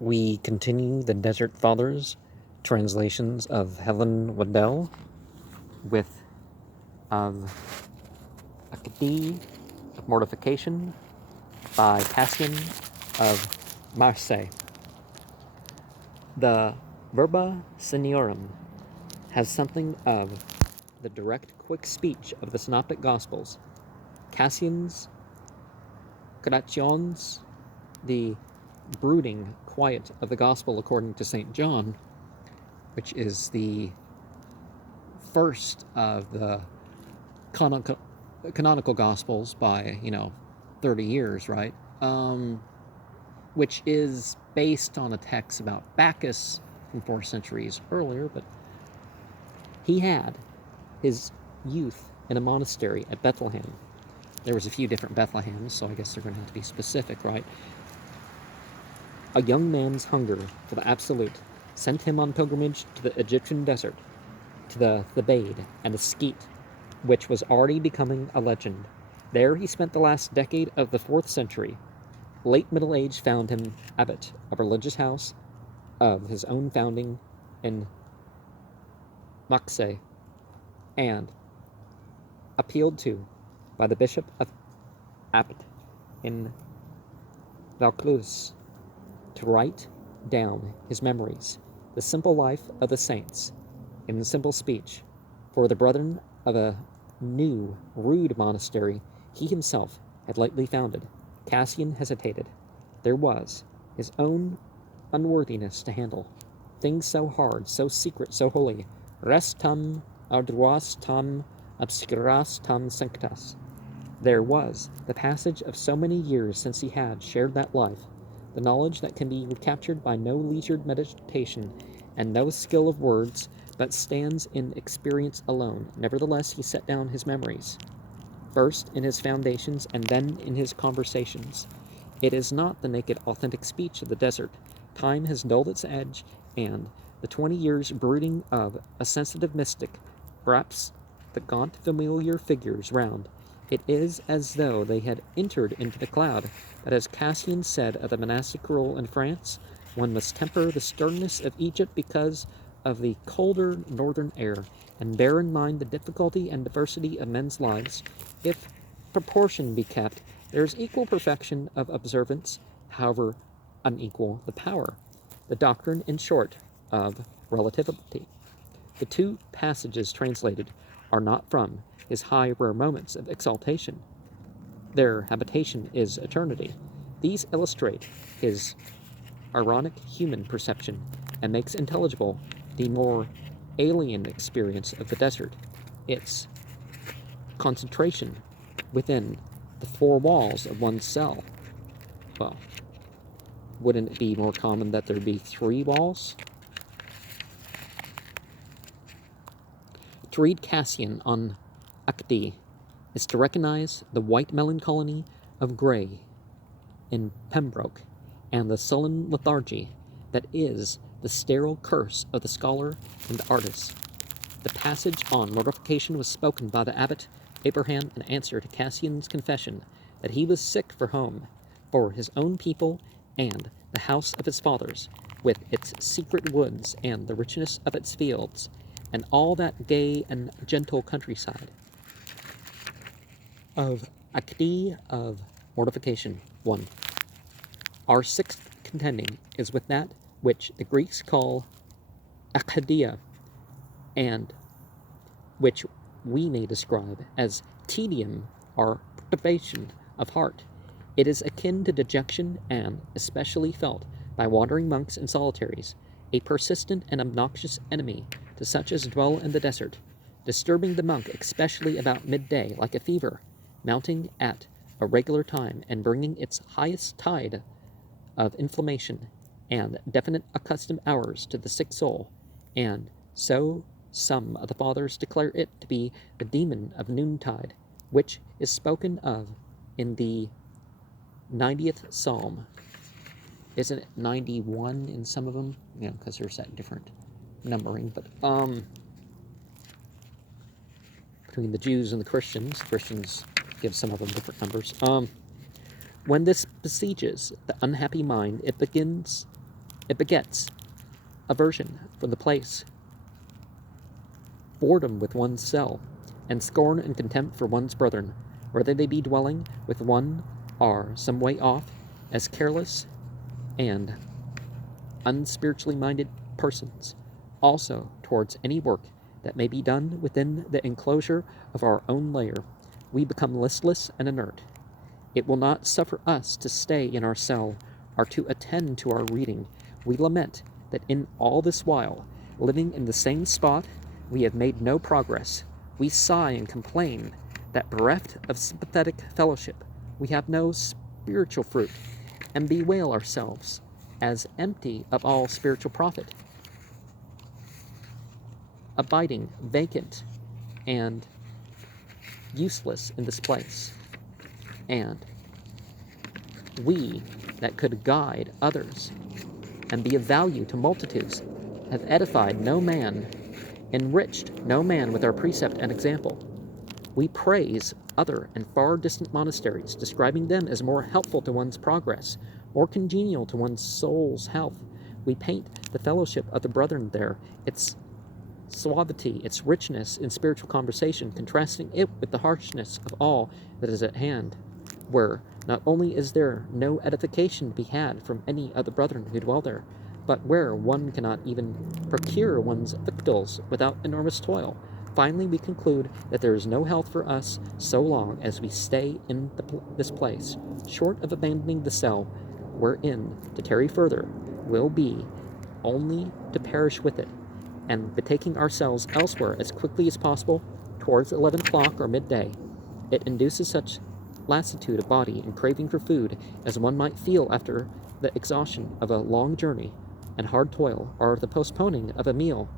We continue the Desert Fathers translations of Helen Waddell with of Accidie of Mortification by Cassian of Marseilles. The Verba Seniorum has something of the direct, quick speech of the Synoptic Gospels. Cassian's Gradations, the brooding quiet of the Gospel according to St. John, which is the first of the canonical Gospels by, 30 years, right? Which is based on a text about Bacchus from 4 centuries earlier, but he had his youth in a monastery at Bethlehem. There was a few different Bethlehems, so I guess they're going to have to be specific, right? A young man's hunger for the absolute sent him on pilgrimage to the Egyptian desert, to the Thebaid and the Skeet, which was already becoming a legend. There he spent the last decade of the 4th century. Late middle age found him abbot of a religious house of his own founding in Marseilles, and appealed to by the bishop of Abbot in Vaucluse to write down his memories, the simple life of the saints, in simple speech, for the brethren of a new, rude monastery he himself had lately founded. Cassian hesitated. There was his own unworthiness to handle. Things so hard, so secret, so holy. Res tam arduas tam obscuras tam sanctas. There was the passage of so many years since he had shared that life, the knowledge that can be recaptured by no leisured meditation and no skill of words, but stands in experience alone. Nevertheless, he set down his memories, first in his foundations and then in his conversations. It is not the naked, authentic speech of the desert. Time has dulled its edge, and the 20 years brooding of a sensitive mystic wraps the gaunt, familiar figures round. It is as though they had entered into the cloud, but as Cassian said of the monastic rule in France, one must temper the sternness of Egypt because of the colder northern air, and bear in mind the difficulty and diversity of men's lives. If proportion be kept, there is equal perfection of observance, however unequal the power. The doctrine, in short, of relativity. The 2 passages translated are not from his high, rare moments of exaltation. Their habitation is eternity. These illustrate his ironic human perception and makes intelligible the more alien experience of the desert, its concentration within the 4 walls of one's cell. Well, wouldn't it be more common that there be 3 walls? To read Cassian on Accidie is to recognize the white melancholy of Gray in Pembroke and the sullen lethargy that is the sterile curse of the scholar and the artist. The passage on mortification was spoken by the abbot Abraham in answer to Cassian's confession that he was sick for home, for his own people and the house of his fathers, with its secret woods and the richness of its fields, and all that gay and gentle countryside. Of Accidie of Mortification 1. Our 6th contending is with that which the Greeks call Accidia, and which we may describe as tedium or perturbation of heart. It is akin to dejection and especially felt by wandering monks and solitaries, a persistent and obnoxious enemy to such as dwell in the desert, disturbing the monk especially about midday like a fever, mounting at a regular time and bringing its highest tide of inflammation and definite accustomed hours to the sick soul, and so some of the fathers declare it to be the demon of noontide, which is spoken of in the 90th Psalm. Isn't it 91 in some of them? Because they're set different numbering, but between the Jews and the Christians give some of them different numbers. When this besieges the unhappy mind, it begins It begets aversion from the place, boredom with one's cell, and scorn and contempt for one's brethren, whether they be dwelling with one or some way off, as careless and unspiritually minded persons. Also towards any work that may be done within the enclosure of our own lair, we become listless and inert. It will not suffer us to stay in our cell or to attend to our reading. We lament that in all this while, living in the same spot, we have made no progress. We sigh and complain that bereft of sympathetic fellowship, we have no spiritual fruit, and bewail ourselves as empty of all spiritual profit, abiding vacant and useless in this place. And we that could guide others and be of value to multitudes have edified no man, enriched no man with our precept and example. We praise other and far distant monasteries, describing them as more helpful to one's progress, more congenial to one's soul's health. We paint the fellowship of the brethren there, its suavity, its richness in spiritual conversation, contrasting it with the harshness of all that is at hand, where not only is there no edification to be had from any of the brethren who dwell there, but where one cannot even procure one's victuals without enormous toil. Finally, we conclude that there is no health for us so long as we stay in this place, short of abandoning the cell, wherein to tarry further will be only to perish with it, and betaking ourselves elsewhere as quickly as possible towards 11 o'clock or midday. It induces such lassitude of body and craving for food as one might feel after the exhaustion of a long journey and hard toil, or the postponing of a meal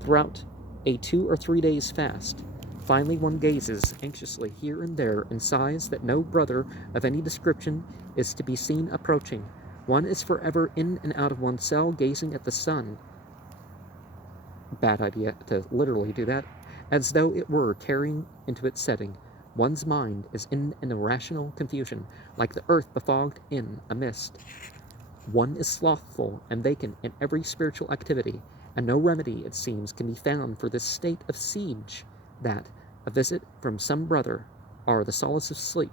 throughout a 2 or 3 days fast. Finally, one gazes anxiously here and there and sighs that no brother of any description is to be seen approaching. One is forever in and out of one's cell, gazing at the sun. Bad idea to literally do that. As though it were tearing into its setting. One's mind is in an irrational confusion, like the earth befogged in a mist. One is slothful and vacant in every spiritual activity, and no remedy, it seems, can be found for this state of siege, that a visit from some brother, or the solace of sleep.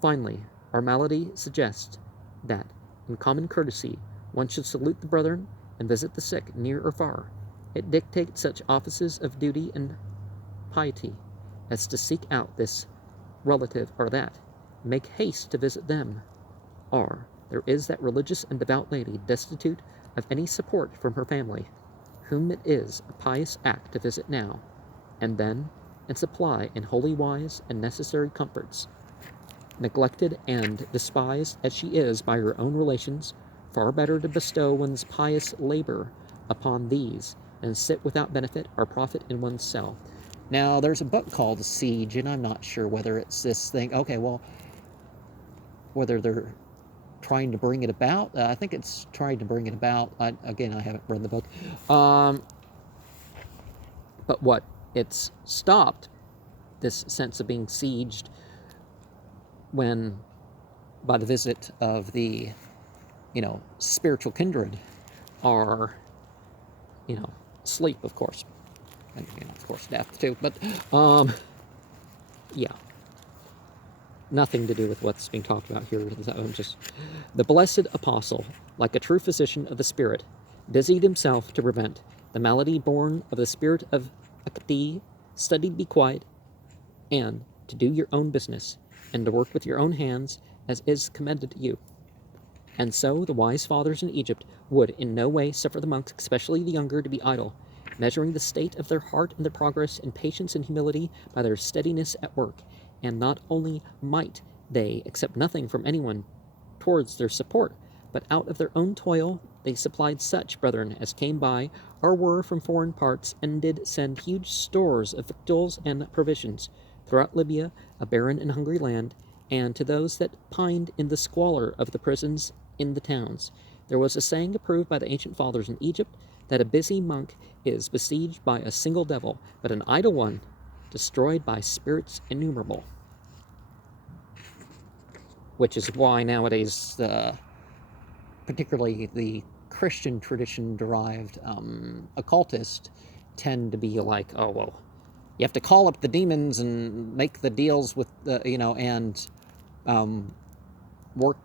Finally, our malady suggests that, in common courtesy, one should salute the brethren and visit the sick, near or far. It dictates such offices of duty and piety as to seek out this relative or that, make haste to visit them, or there is that religious and devout lady destitute of any support from her family, whom it is a pious act to visit now and then, and supply in holy wise and necessary comforts. Neglected and despised as she is by her own relations, far better to bestow one's pious labor upon these than sit without benefit or profit in one's cell. Now, there's a book called Siege, and I'm not sure whether it's this thing. Okay, well, whether they're trying to bring it about. I think it's trying to bring it about. I haven't read the book. But what it's stopped, this sense of being sieged, when by the visit of the, spiritual kindred, or, sleep, of course. And, of course, death, too. But, yeah. Nothing to do with what's being talked about here. Just the blessed apostle, like a true physician of the spirit, busied himself to prevent the malady born of the spirit of Accidie, studied to be quiet, and to do your own business, and to work with your own hands as is commended to you. And so the wise fathers in Egypt would in no way suffer the monks, especially the younger, to be idle, measuring the state of their heart and their progress in patience and humility by their steadiness at work. And not only might they accept nothing from anyone towards their support, but out of their own toil they supplied such brethren as came by or were from foreign parts, and did send huge stores of victuals and provisions throughout Libya, a barren and hungry land, and to those that pined in the squalor of the prisons in the towns. There was a saying approved by the ancient fathers in Egypt, that a busy monk is besieged by a single devil, but an idle one destroyed by spirits innumerable. which is why nowadays, particularly the Christian tradition-derived occultists tend to be like, oh, well, you have to call up the demons and make the deals with the, and work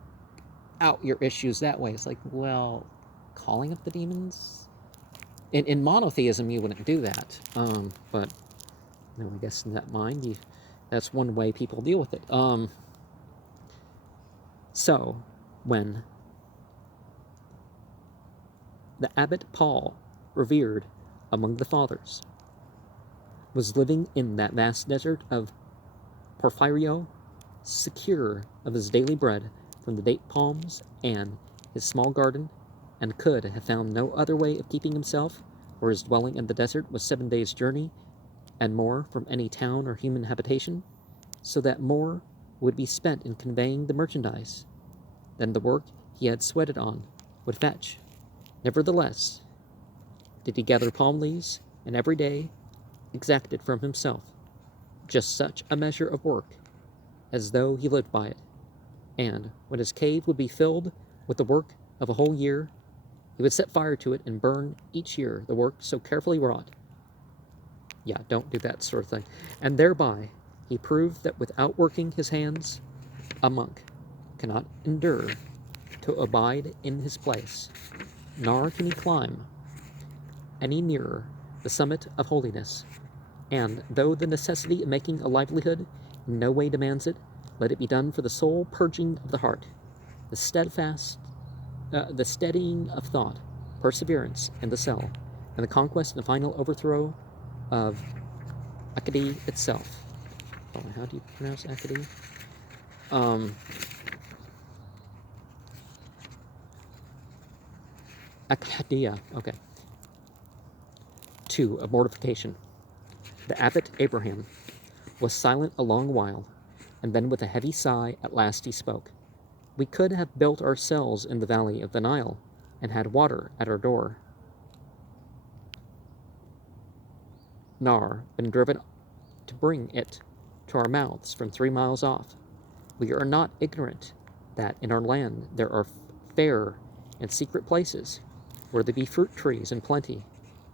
out your issues that way. It's like, well, calling up the demons? In monotheism, you wouldn't do that. But, I guess in that mind, that's one way people deal with it. So, when the abbot Paul, revered among the fathers, was living in that vast desert of Porphyrio, secure of his daily bread from the date palms and his small garden, and could have found no other way of keeping himself, for his dwelling in the desert was 7 days' journey and more from any town or human habitation, so that more would be spent in conveying the merchandise than the work he had sweated on would fetch. Nevertheless, did he gather palm leaves, and every day exacted from himself just such a measure of work as though he lived by it. And when his cave would be filled with the work of a whole year, he would set fire to it and burn each year the work so carefully wrought. Yeah, don't do that sort of thing. And thereby he proved that without working his hands, a monk cannot endure to abide in his place, nor can he climb any nearer the summit of holiness. And though the necessity of making a livelihood in no way demands it, let it be done for the sole purging of the heart, the steadying of thought, perseverance in the cell, and the conquest and final overthrow of Accidie itself. Oh, how do you pronounce Accidie? Accidia, okay. 2. Of mortification. The abbot Abraham was silent a long while, and then with a heavy sigh at last he spoke. We could have built our cells in the valley of the Nile, and had water at our door, nor been driven to bring it to our mouths from 3 miles off. We are not ignorant that in our land there are fair and secret places, where there be fruit trees in plenty,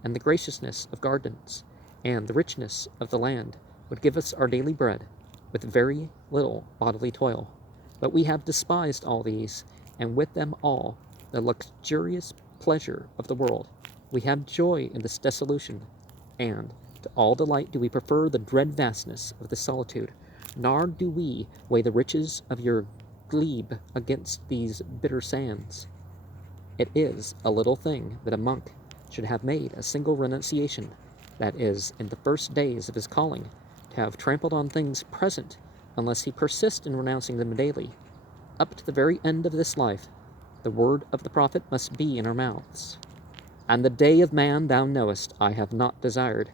and the graciousness of gardens, and the richness of the land would give us our daily bread, with very little bodily toil. But we have despised all these, and with them all the luxurious pleasure of the world. We have joy in this dissolution, and to all delight do we prefer the dread vastness of this solitude, nor do we weigh the riches of your glebe against these bitter sands. It is a little thing that a monk should have made a single renunciation, that is, in the first days of his calling, to have trampled on things present, unless he persist in renouncing them daily. Up to the very end of this life, the word of the prophet must be in our mouths. And the day of man thou knowest I have not desired.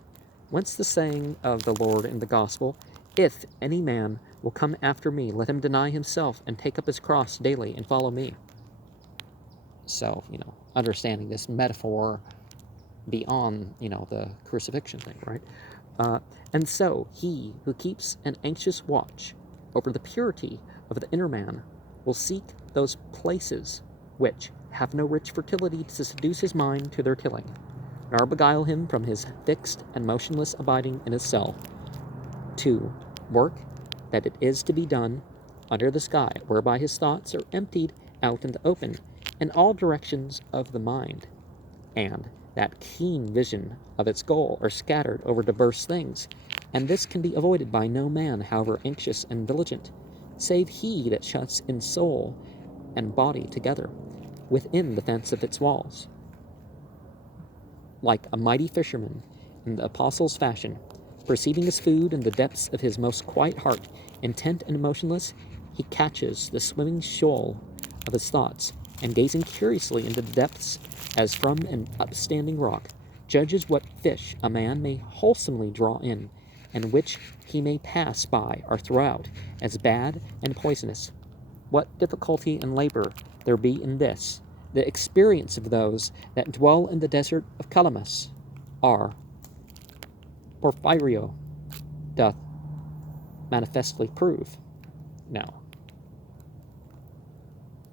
Whence the saying of the Lord in the gospel, if any man will come after me, let him deny himself and take up his cross daily and follow me. So, understanding this metaphor beyond, the crucifixion thing, right? And so he who keeps an anxious watch over the purity of the inner man will seek those places which have no rich fertility to seduce his mind to their tilling, nor beguile him from his fixed and motionless abiding in his cell, to work that it is to be done under the sky, whereby his thoughts are emptied out in the open in all directions of the mind, and that keen vision of its goal are scattered over diverse things, and this can be avoided by no man, however anxious and diligent, save he that shuts in soul and body together within the fence of its walls. Like a mighty fisherman in the apostles' fashion, perceiving his food in the depths of his most quiet heart, intent and motionless, he catches the swimming shoal of his thoughts, and gazing curiously into the depths as from an upstanding rock, judges what fish a man may wholesomely draw in, and which he may pass by or throw out as bad and poisonous. What difficulty and labor there be in this, the experience of those that dwell in the desert of Calamus are Porphyrio doth manifestly prove. Now,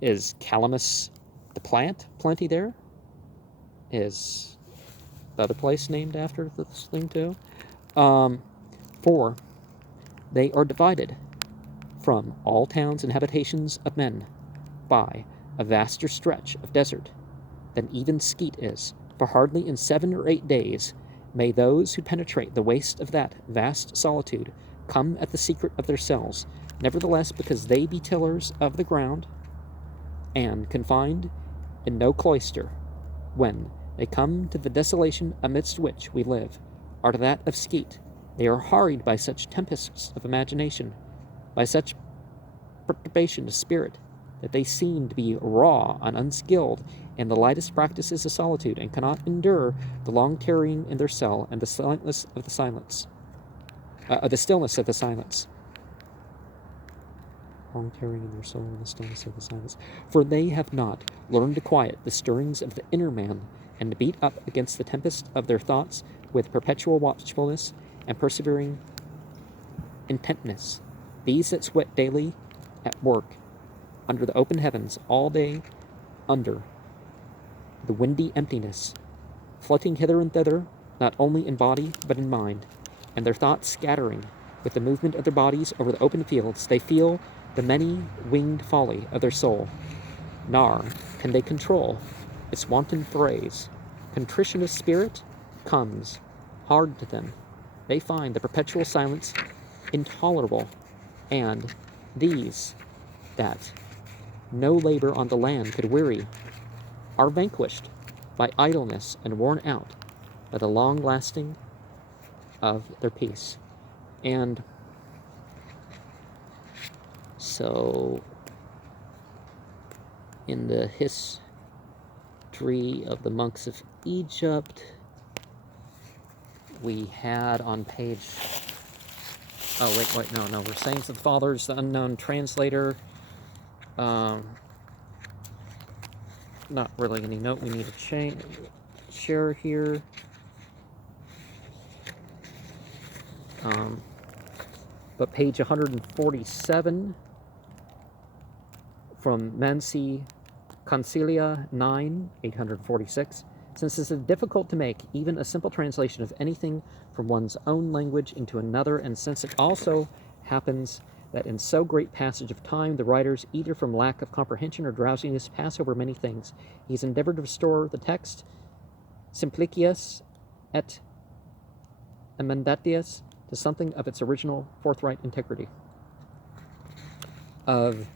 Is calamus the plant plenty there? Is the other place named after this thing too? 4. They are divided from all towns and habitations of men by a vaster stretch of desert than even Skeet is, for hardly in 7 or 8 days may those who penetrate the waste of that vast solitude come at the secret of their cells, nevertheless, because they be tillers of the ground, and confined in no cloister, when they come to the desolation amidst which we live, are to that of Skeet, they are harried by such tempests of imagination, by such perturbation of spirit, that they seem to be raw and unskilled in the lightest practices of solitude, and cannot endure the long tarrying in their cell and the stillness of the silence. Long tarrying in their soul and the stillness of the silence. For they have not learned to quiet the stirrings of the inner man, and to beat up against the tempest of their thoughts with perpetual watchfulness and persevering intentness. These that sweat daily at work under the open heavens, all day under the windy emptiness, flitting hither and thither, not only in body but in mind, and their thoughts scattering with the movement of their bodies over the open fields, they feel the many-winged folly of their soul, nor can they control its wanton frays. Contrition of spirit comes hard to them. They find the perpetual silence intolerable, and these that no labor on the land could weary are vanquished by idleness and worn out by the long lasting of their peace. And so in the history of the monks of Egypt, we had on page, no, we're Sayings of the Fathers, the Unknown Translator. Not really any note we need to share here. But page 147 from Mansi Concilia 9, 846. Since it is difficult to make even a simple translation of anything from one's own language into another, and since it also happens that in so great passage of time the writers, either from lack of comprehension or drowsiness, pass over many things, he has endeavored to restore the text simplicius et emendatius to something of its original forthright integrity. Of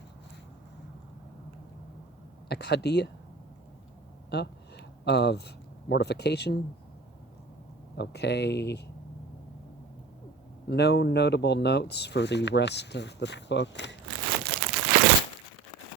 Accidie of Mortification. Okay. No notable notes for the rest of the book.